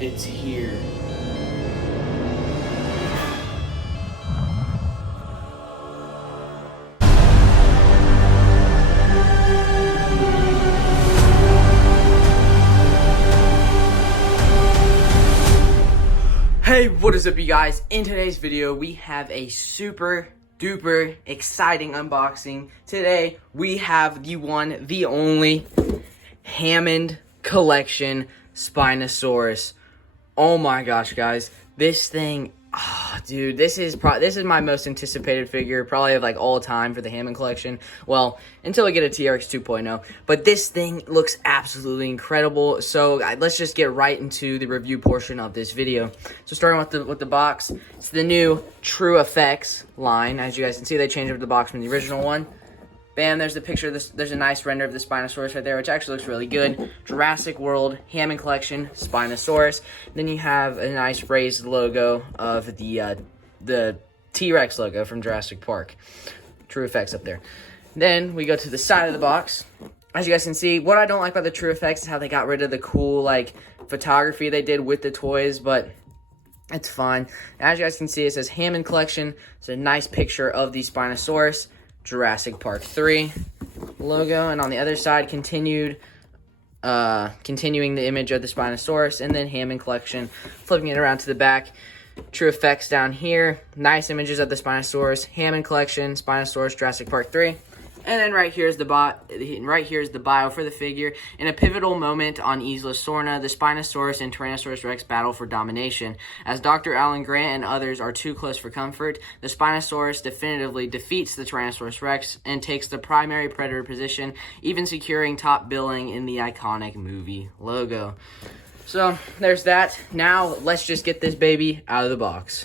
It's here. Hey, what is up, you guys? In today's video, we have a super duper exciting unboxing. Today, we have the one, the only Hammond collection Spinosaurus. Oh my gosh, guys, this thing, dude, this is my most anticipated figure probably of like all time for the Hammond collection. Well, until we get a T-Rex 2.0, but this thing looks absolutely incredible. So let's just get right into the review portion of this video. So starting with the box, it's the new True Effects line. As you guys can see, they changed up the box from the original one. Bam, there's the picture of this. There's a nice render of the Spinosaurus right there, which actually looks really good. Jurassic World, Hammond Collection, Spinosaurus. Then you have a nice raised logo of the T-Rex logo from Jurassic Park. True Effects up there. Then we go to the side of the box. As you guys can see, what I don't like about the True Effects is how they got rid of the cool, like, photography they did with the toys, but it's fine. As you guys can see, it says Hammond Collection. It's a nice picture of the Spinosaurus. Jurassic Park 3 logo, and on the other side continuing the image of the Spinosaurus, and then Hammond Collection, flipping it around to the back. True Effects down here, nice images of the Spinosaurus, Hammond Collection, Spinosaurus, Jurassic Park 3. And then right here's the bio for the figure. In a pivotal moment on Isla Sorna, the Spinosaurus and Tyrannosaurus Rex battle for domination. As Dr. Alan Grant and others are too close for comfort, the Spinosaurus definitively defeats the Tyrannosaurus Rex and takes the primary predator position, even securing top billing in the iconic movie logo. So there's that. Now let's just get this baby out of the box.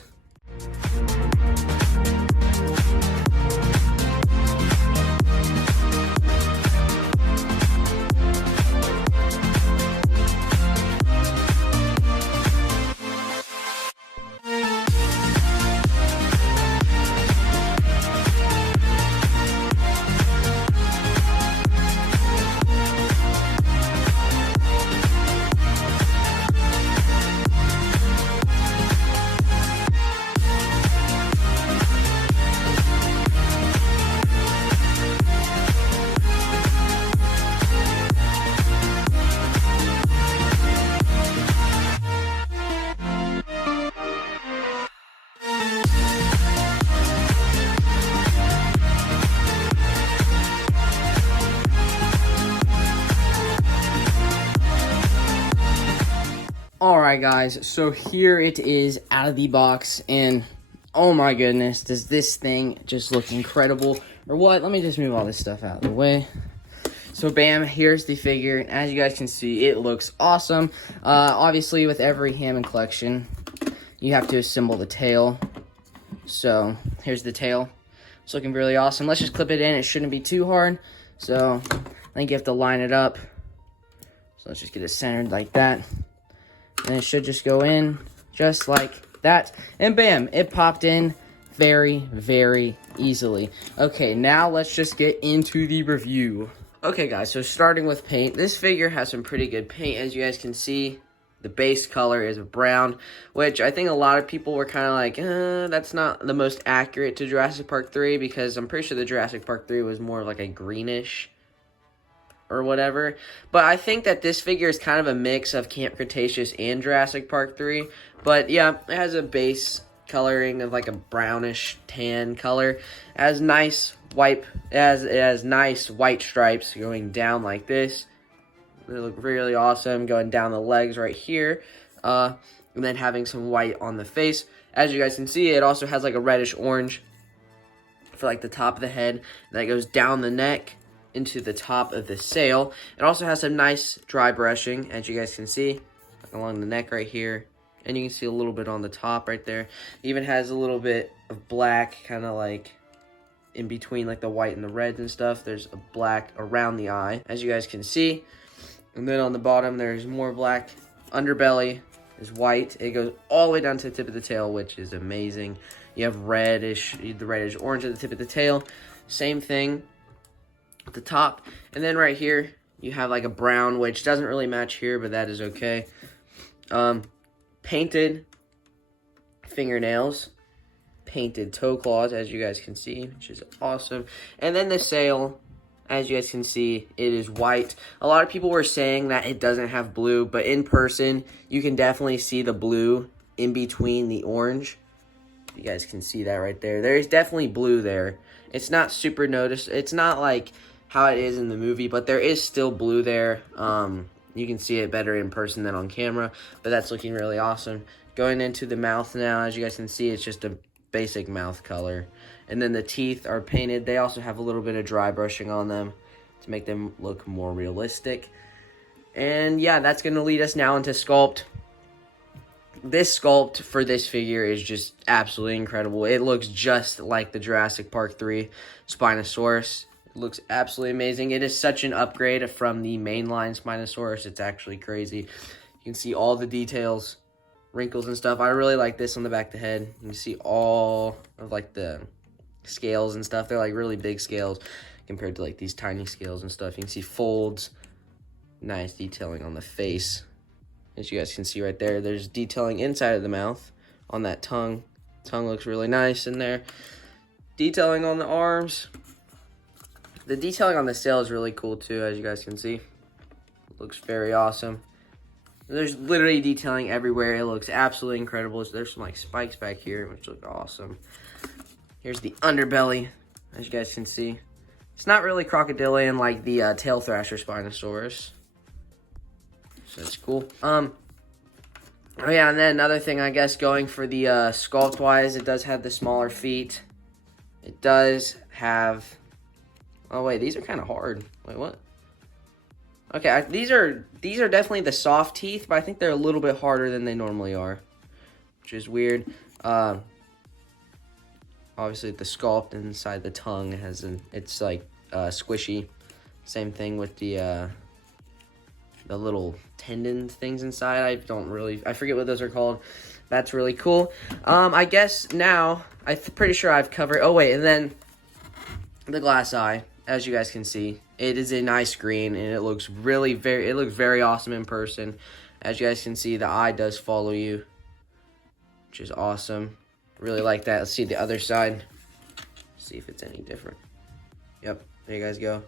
Alright guys, so here it is out of the box, and oh my goodness, does this thing just look incredible, or what? Let me just move all this stuff out of the way. So bam, here's the figure, and as you guys can see, it looks awesome. Obviously, with every Hammond collection, you have to assemble the tail. So here's the tail. It's looking really awesome. Let's just clip it in. It shouldn't be too hard. So I think you have to line it up. So let's just get it centered like that. And it should just go in just like that. And bam, it popped in very, very easily. Okay, now let's just get into the review. Okay, guys, so starting with paint. This figure has some pretty good paint. As you guys can see, the base color is brown, which I think a lot of people were kind of like, that's not the most accurate to Jurassic Park 3, because I'm pretty sure the Jurassic Park 3 was more like a greenish or whatever. But I think that this figure is kind of a mix of Camp Cretaceous and Jurassic Park 3. But yeah, it has a base coloring of like a brownish tan color. It has nice white stripes going down like this. They look really awesome, going down the legs right here. And then having some white on the face. As you guys can see, it also has like a reddish orange for like the top of the head. And that goes down the neck into the top of the sail. It also has some nice dry brushing, as you guys can see, along the neck right here. And you can see a little bit on the top right there. It even has a little bit of black, kind of like in between like the white and the reds and stuff. There's a black around the eye, as you guys can see. And then on the bottom, there's more black. Underbelly is white. It goes all the way down to the tip of the tail, which is amazing. You have the reddish orange at the tip of the tail. Same thing at the top. And then right here, you have like a brown, which doesn't really match here, but that is okay. painted fingernails, painted toe claws, as you guys can see, which is awesome. And then the sail, as you guys can see, it is white. A lot of people were saying that it doesn't have blue, but in person, you can definitely see the blue in between the orange. You guys can see that right there. There's definitely blue there. It's not super noticed. It's not like how it is in the movie, but there is still blue there. You can see it better in person than on camera, but that's looking really awesome. Going into the mouth now, as you guys can see, it's just a basic mouth color. And then the teeth are painted. They also have a little bit of dry brushing on them to make them look more realistic. And yeah, that's going to lead us now into sculpt. This sculpt for this figure is just absolutely incredible. It looks just like the Jurassic Park 3 Spinosaurus. It looks absolutely amazing. It is such an upgrade from the mainline Spinosaurus. It's actually crazy. You can see all the details, wrinkles and stuff. I really like this on the back of the head. You can see all of like the scales and stuff. They're like really big scales compared to like these tiny scales and stuff. You can see folds, nice detailing on the face. As you guys can see right there, there's detailing inside of the mouth on that tongue. Tongue looks really nice in there. Detailing on the arms. The detailing on the sail is really cool too, as you guys can see. Looks very awesome. There's literally detailing everywhere. It looks absolutely incredible. There's some like spikes back here, which look awesome. Here's the underbelly, as you guys can see. It's not really crocodilian like the tail thrasher Spinosaurus. So that's cool. Oh yeah, and then another thing, I guess, going for the sculpt-wise, it does have the smaller feet. It does have... Oh wait, these are kind of hard. Wait, what? Okay, these are definitely the soft teeth, but I think they're a little bit harder than they normally are, which is weird. Obviously, the sculpt inside the tongue it's like squishy. Same thing with the little tendon things inside. I forget what those are called. That's really cool. I guess now I'm pretty sure I've covered. Oh wait, and then the glass eye. As you guys can see, it is a nice green, and it looks very awesome in person. As you guys can see, the eye does follow you, which is awesome. Really like that. Let's see the other side. See if it's any different. Yep, there you guys go.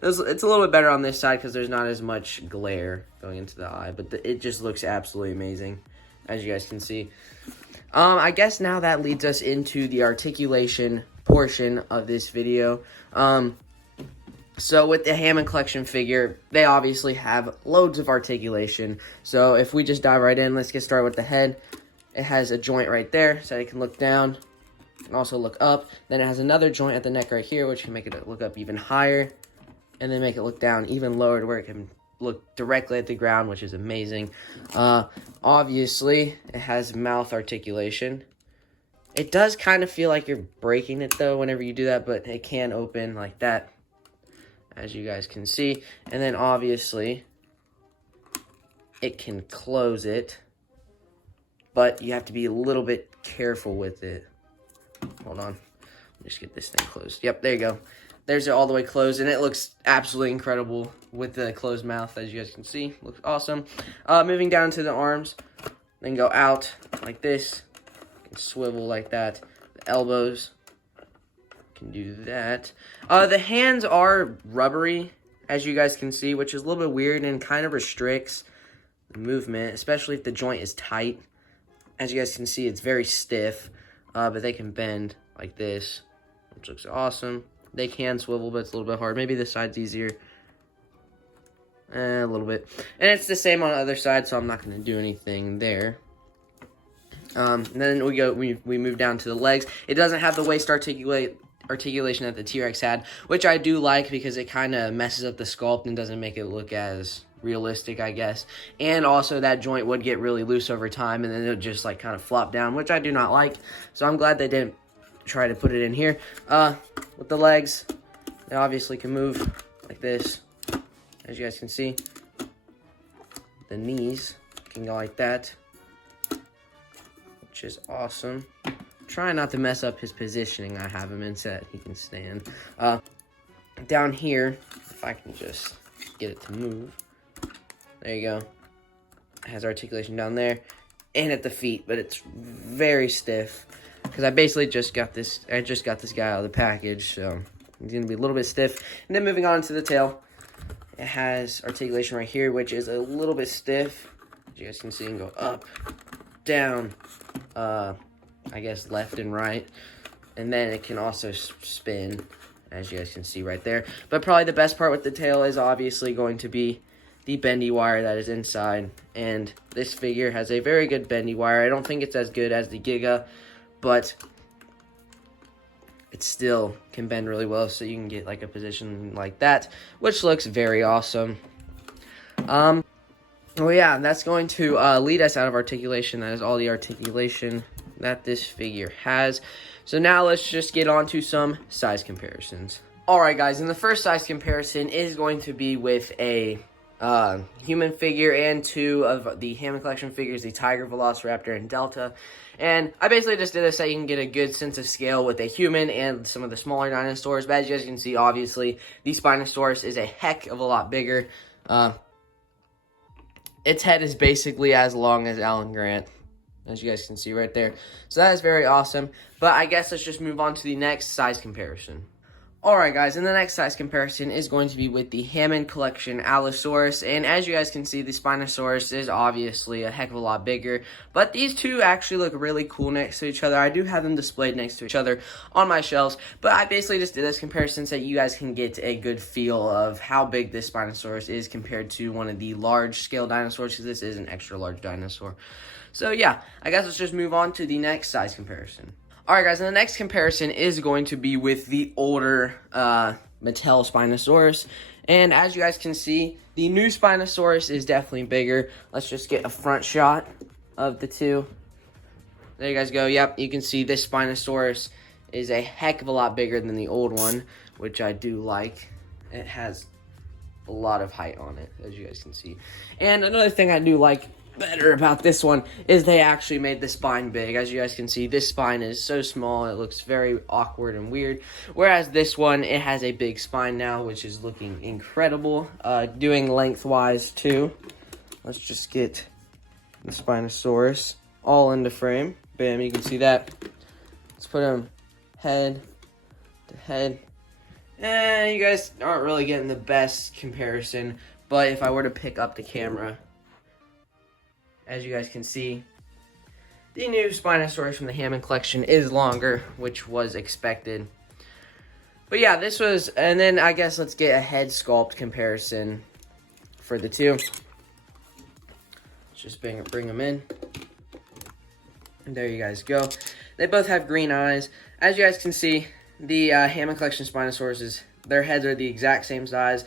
It's a little bit better on this side because there's not as much glare going into the eye, but it just looks absolutely amazing, as you guys can see. I guess now that leads us into the articulation portion of this video. So with the Hammond collection figure, they obviously have loads of articulation. So if we just dive right in, let's get started with the head. It has a joint right there, so it can look down and also look up. Then it has another joint at the neck right here, which can make it look up even higher, and then make it look down even lower to where it can look directly at the ground, which is amazing. Obviously, it has mouth articulation. It does kind of feel like you're breaking it, though, whenever you do that, but it can open like that, as you guys can see. And then, obviously, it can close it, but you have to be a little bit careful with it. Hold on. Just get this thing closed. Yep, there you go. There's it all the way closed, and it looks absolutely incredible with the closed mouth, as you guys can see. Looks awesome. Moving down to the arms, then go out like this. Swivel like that. The elbows can do that. The hands are rubbery, as you guys can see, which is a little bit weird and kind of restricts the movement, especially if the joint is tight. As you guys can see, it's very stiff, but they can bend like this, which looks awesome. They can swivel, but it's a little bit hard. Maybe this side's easier. A little bit. And it's the same on the other side, so I'm not going to do anything there. And then we move down to the legs. It doesn't have the waist articulation that the T-Rex had, which I do like because it kind of messes up the sculpt and doesn't make it look as realistic, I guess. And also that joint would get really loose over time, and then it would just like kind of flop down, which I do not like. So I'm glad they didn't try to put it in here. With the legs, they obviously can move like this, as you guys can see. The knees can go like that, which is awesome. Trying not to mess up his positioning. I have him in so that he can stand. Down here, if I can just get it to move. There you go. It has articulation down there and at the feet, but it's very stiff because I basically just got this. I just got this guy out of the package, so he's gonna be a little bit stiff. And then moving on to the tail, it has articulation right here, which is a little bit stiff. As you guys can see, it can go up, down, I guess left and right, and then it can also spin, as you guys can see right there. But probably the best part with the tail is obviously going to be the bendy wire that is inside, and this figure has a very good bendy wire. I don't think it's as good as the Giga, but it still can bend really well, so you can get like a position like that, which looks very awesome. Well, yeah, that's going to lead us out of articulation. That is all the articulation that this figure has. So now let's just get on to some size comparisons. Alright guys, and the first size comparison is going to be with a human figure and two of the Hammond collection figures, the Tiger, Velociraptor, and Delta. And I basically just did this so you can get a good sense of scale with a human and some of the smaller dinosaurs. But as you guys can see, obviously, the Spinosaurus is a heck of a lot bigger. Its head is basically as long as Alan Grant, as you guys can see right there. So that is very awesome. But I guess let's just move on to the next size comparison. Alright guys, and the next size comparison is going to be with the Hammond collection Allosaurus. And as you guys can see, the Spinosaurus is obviously a heck of a lot bigger. But these two actually look really cool next to each other. I do have them displayed next to each other on my shelves. But I basically just did this comparison so that you guys can get a good feel of how big this Spinosaurus is compared to one of the large scale dinosaurs, because this is an extra large dinosaur. So yeah, I guess let's just move on to the next size comparison. Alright guys, and the next comparison is going to be with the older Mattel Spinosaurus. And as you guys can see, the new Spinosaurus is definitely bigger. Let's just get a front shot of the two. There you guys go. Yep, you can see this Spinosaurus is a heck of a lot bigger than the old one, which I do like. It has a lot of height on it, as you guys can see. And another thing I do like better about this one is they actually made the spine big. As you guys can see, this spine is so small, it looks very awkward and weird, whereas this one, it has a big spine now, which is looking incredible. Doing lengthwise too, let's just get the Spinosaurus all into frame. Bam, you can see that. Let's put him head to head. And you guys aren't really getting the best comparison, but if I were to pick up the camera, as you guys can see, the new Spinosaurus from the Hammond collection is longer, which was expected. But yeah, this was, and then I guess let's get a head sculpt comparison for the two. Let's just bring them in. And there you guys go. They both have green eyes. As you guys can see, the Hammond collection Spinosauruses, their heads are the exact same size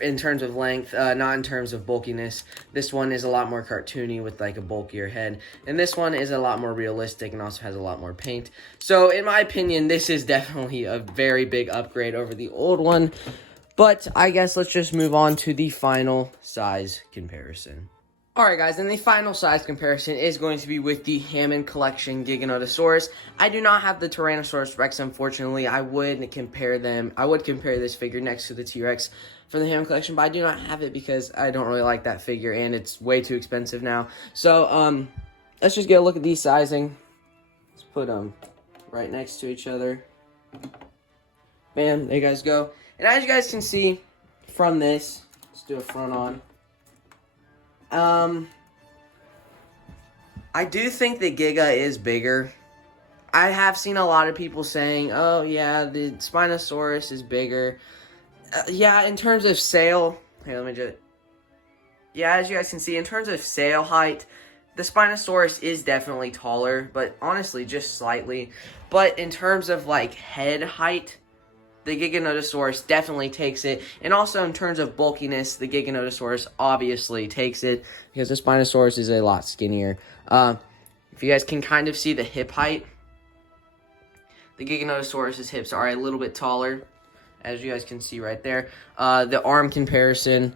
in terms of length, not in terms of bulkiness. This one is a lot more cartoony with like a bulkier head, and this one is a lot more realistic and also has a lot more paint. So in my opinion, this is definitely a very big upgrade over the old one. But I guess let's just move on to the final size comparison. Alright guys, and the final size comparison is going to be with the Hammond collection Giganotosaurus. I do not have the Tyrannosaurus Rex, unfortunately. I would compare this figure next to the T-Rex for the Hammond collection, but I do not have it because I don't really like that figure and it's way too expensive now. So, let's just get a look at these sizing. Let's put them right next to each other. Bam, there you guys go. And as you guys can see from this, let's do a front on. I do think the Giga is bigger. I have seen a lot of people saying, oh yeah, the Spinosaurus is bigger. Yeah, in terms of sail, here, yeah, as you guys can see, in terms of sail height, the Spinosaurus is definitely taller, but honestly, just slightly. But in terms of, like, head height, the Giganotosaurus definitely takes it. And also in terms of bulkiness, the Giganotosaurus obviously takes it because the Spinosaurus is a lot skinnier. If you guys can kind of see the hip height, the Giganotosaurus's hips are a little bit taller, as you guys can see right there. The arm comparison,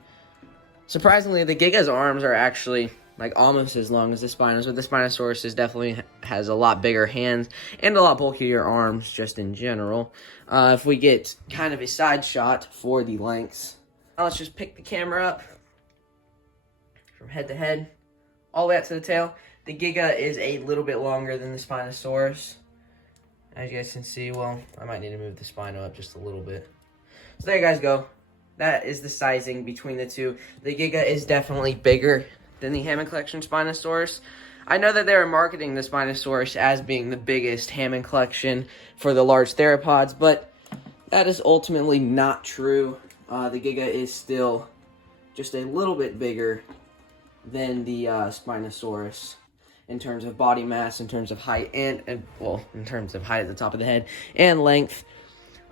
surprisingly, the Giga's arms are actually like almost as long as the Spinos, but the Spinosaurus definitely has a lot bigger hands and a lot bulkier arms just in general. If we get kind of a side shot for the lengths, let's just pick the camera up from head to head. all the way out to the tail. The Giga is a little bit longer than the Spinosaurus. As you guys can see, well, I might need to move the Spino up just a little bit. So there you guys go. That is the sizing between the two. The Giga is definitely bigger than the Hammond Collection Spinosaurus. I know that they're marketing the Spinosaurus as being the biggest Hammond Collection for the large theropods, but that is ultimately not true. The Giga is still just a little bit bigger than the Spinosaurus in terms of body mass, in terms of height, and well, in terms of height at the top of the head and length.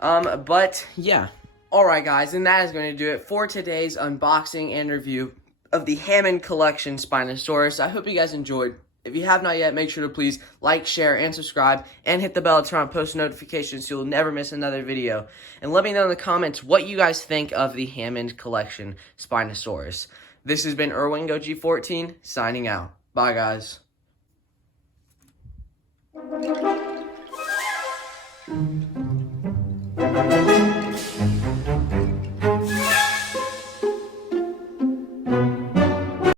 But yeah. Alright guys, and that is going to do it for today's unboxing and review of the Hammond Collection Spinosaurus. I hope you guys enjoyed. If you have not yet, make sure to please like, share, and subscribe, and hit the bell to turn on post notifications so you'll never miss another video. And let me know in the comments what you guys think of the Hammond Collection Spinosaurus. This has been ErwinGoG14, signing out. Bye guys.